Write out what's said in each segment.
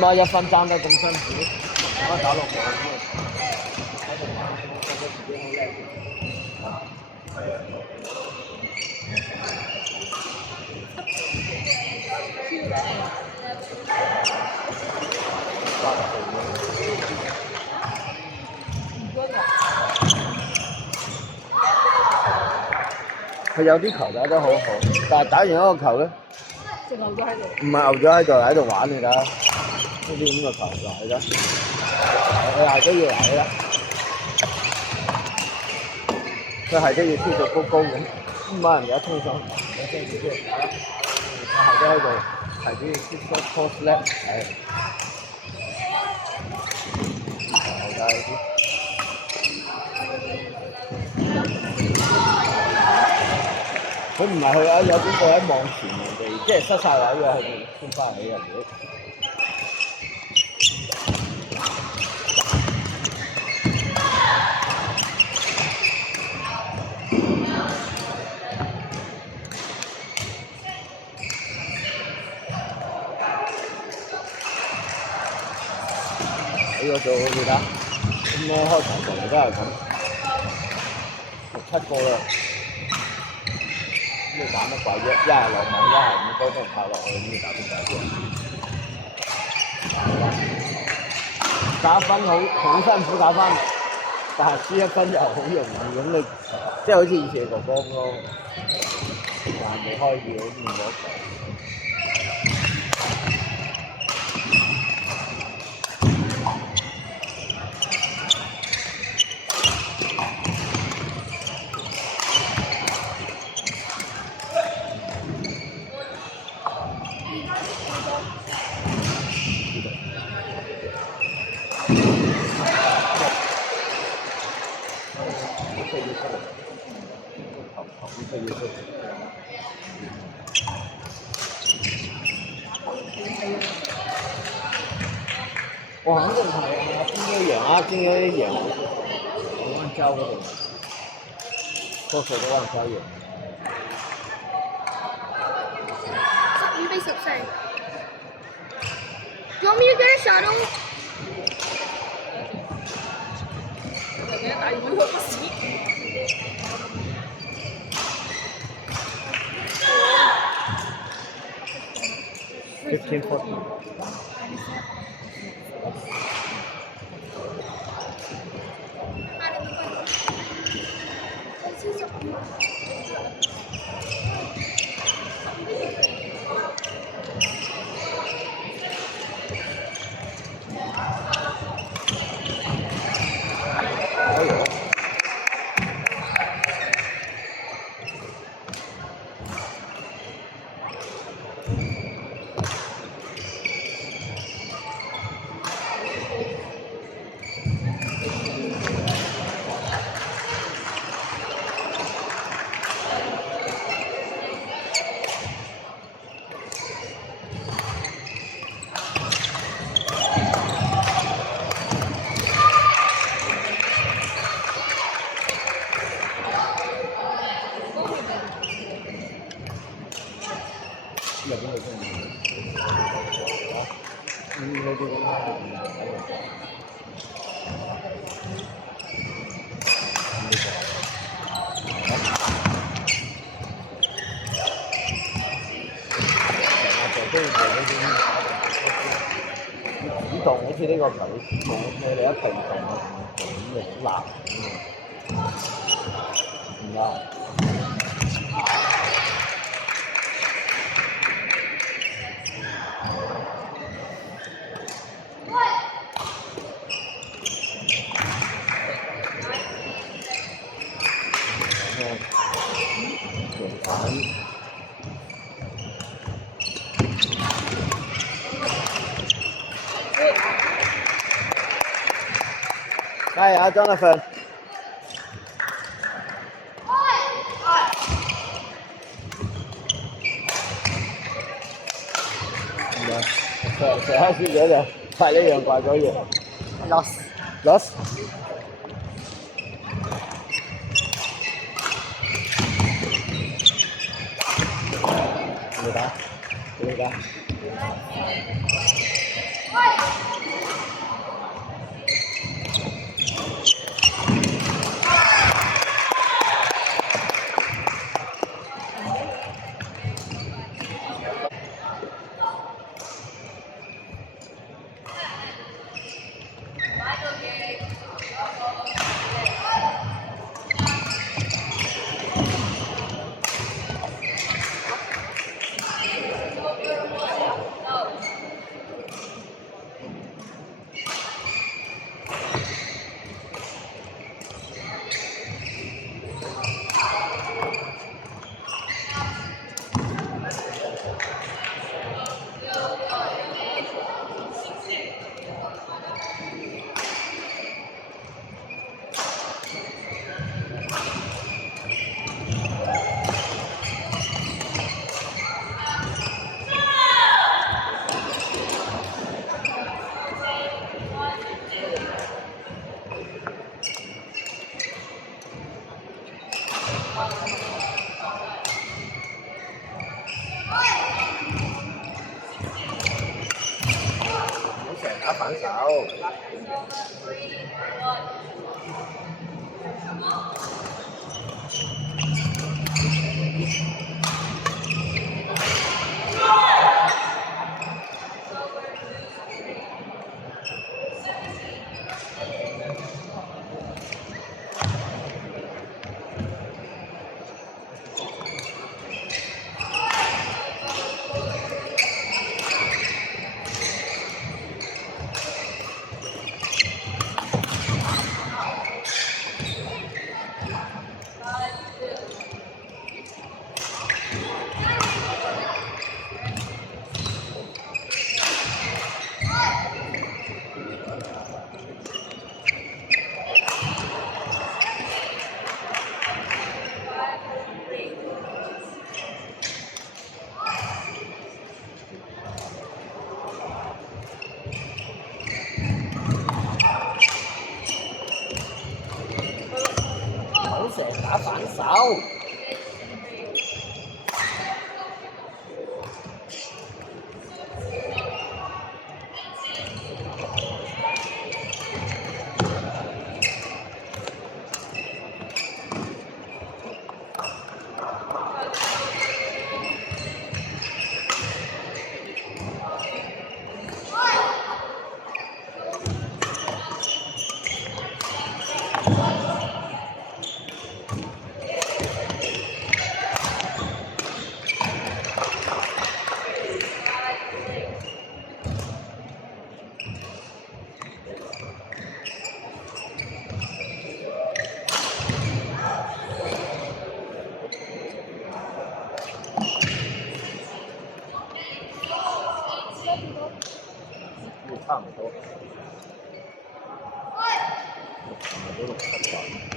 5分爭得咁辛苦，我打落網添。喺度玩，覺得自己好叻。佢有啲球打得好好，但係打完一個球咧，就牛咗喺度。唔係牛咗喺度玩你睇下，呢啲咁嘅球嚟㗎，佢係都要嚟㗎，佢係都要跳到高高咁，唔係人哋一衝上，有聲少少，佢係都喺度，係都要 keep post 叻，係。佢唔係去啊！有邊個喺網前人哋，即係失晒位嘅，佢哋先翻嚟人哋。呢個做好似得，咁樣開場場都係咁，6、7個啦。咁你打乜鬼啫？一係落網，一係咁多人靠落去，咁你打邊鬼啫？打分好辛苦打分，但係輸1分又好容易咁你，即係好似以前哥哥咁咯，但係未開竅咁冇得做。我肯定係啊，邊個贏啊？邊個贏？灣州嗰度，多數都灣州贏。15-14。You want me to get a shuttle? 大會好屎。15-14。主動好似呢個球，你一被動咁就好難唔啱。加油啊 ，Jonathan！ 上開始咗就快呢樣怪嗰樣 ，loss。你打？打反手。好成打反手。差唔多，都6-7分。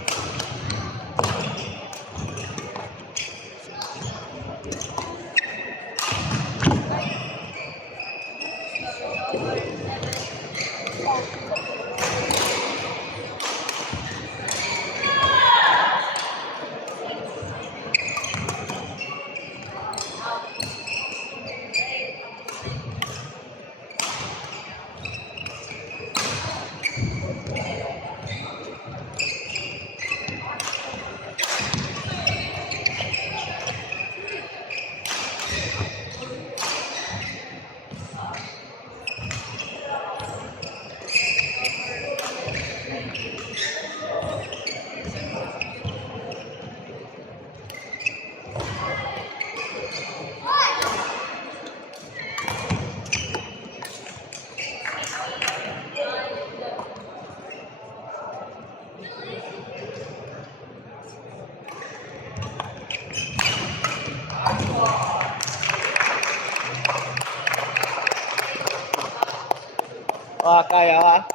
哇！加油啊！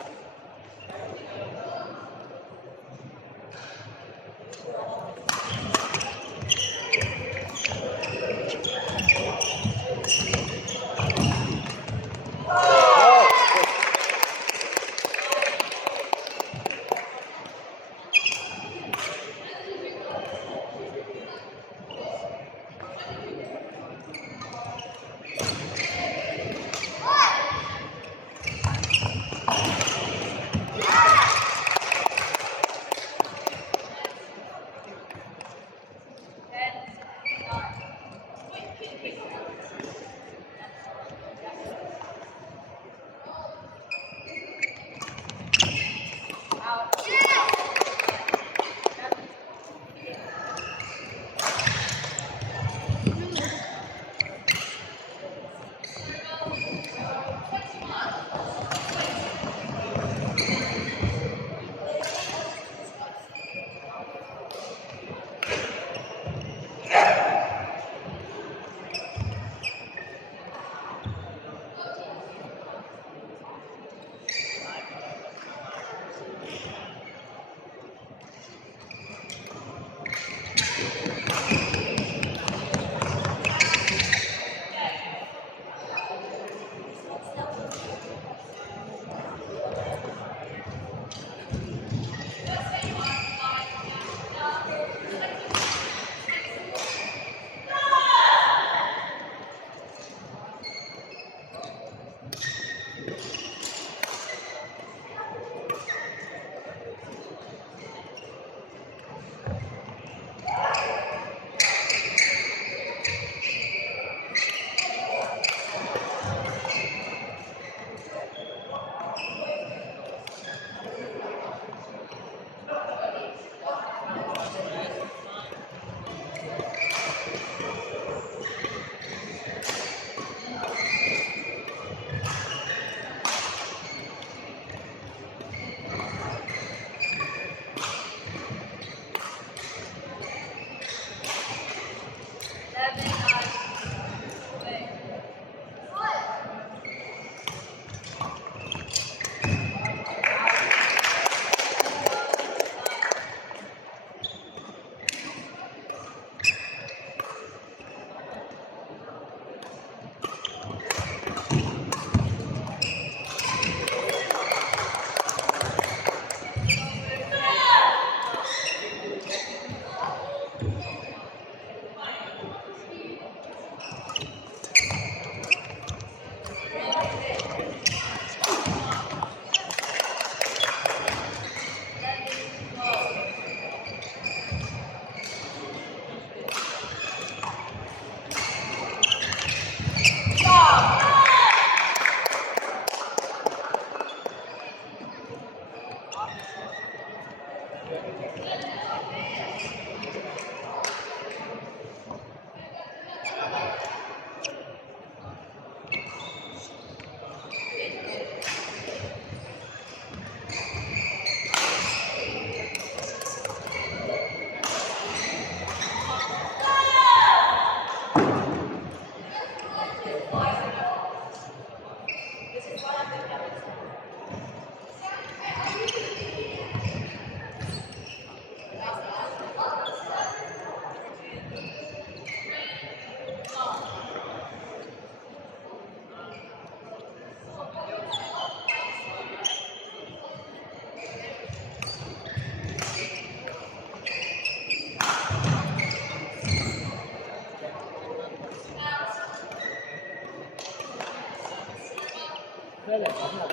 这两个票。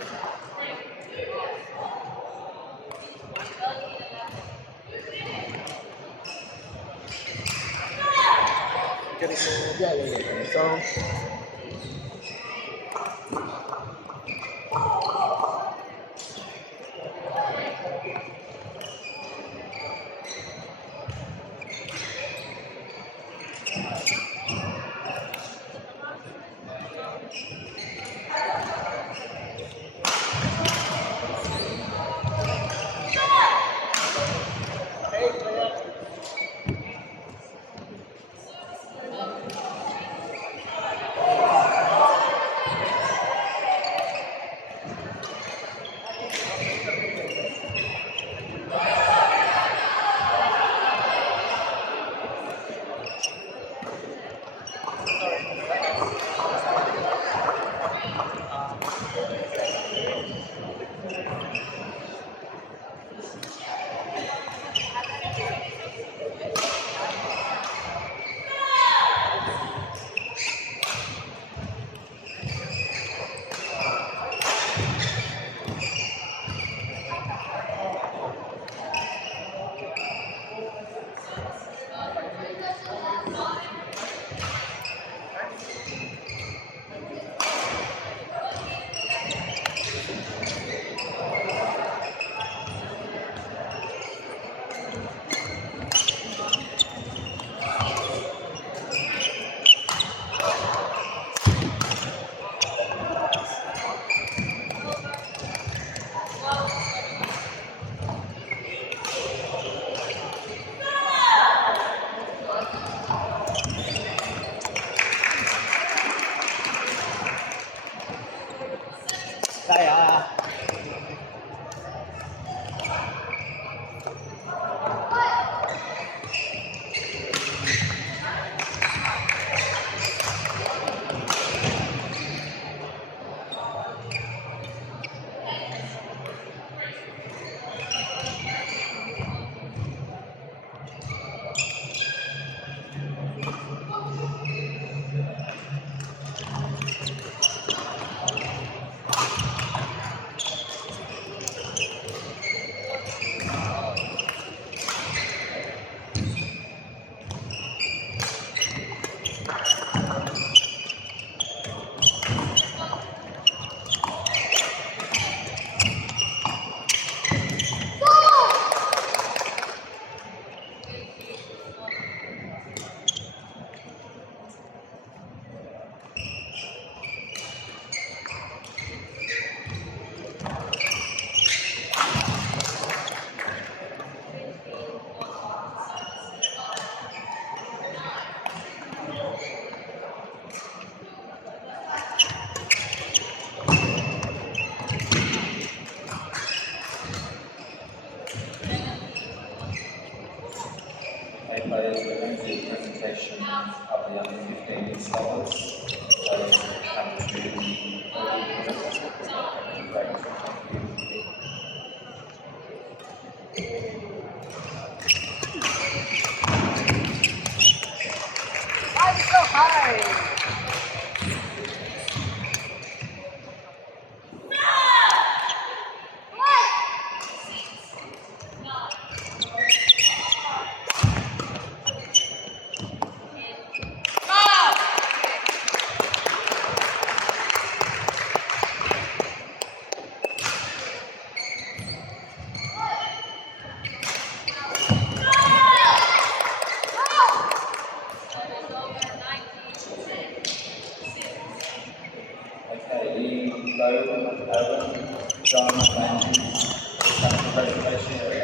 这里是越来越轻松。加油啊！I played the presentation of the under 15 scholars. So thank you. Why is it so hard? Okay, the John Manning, presentation.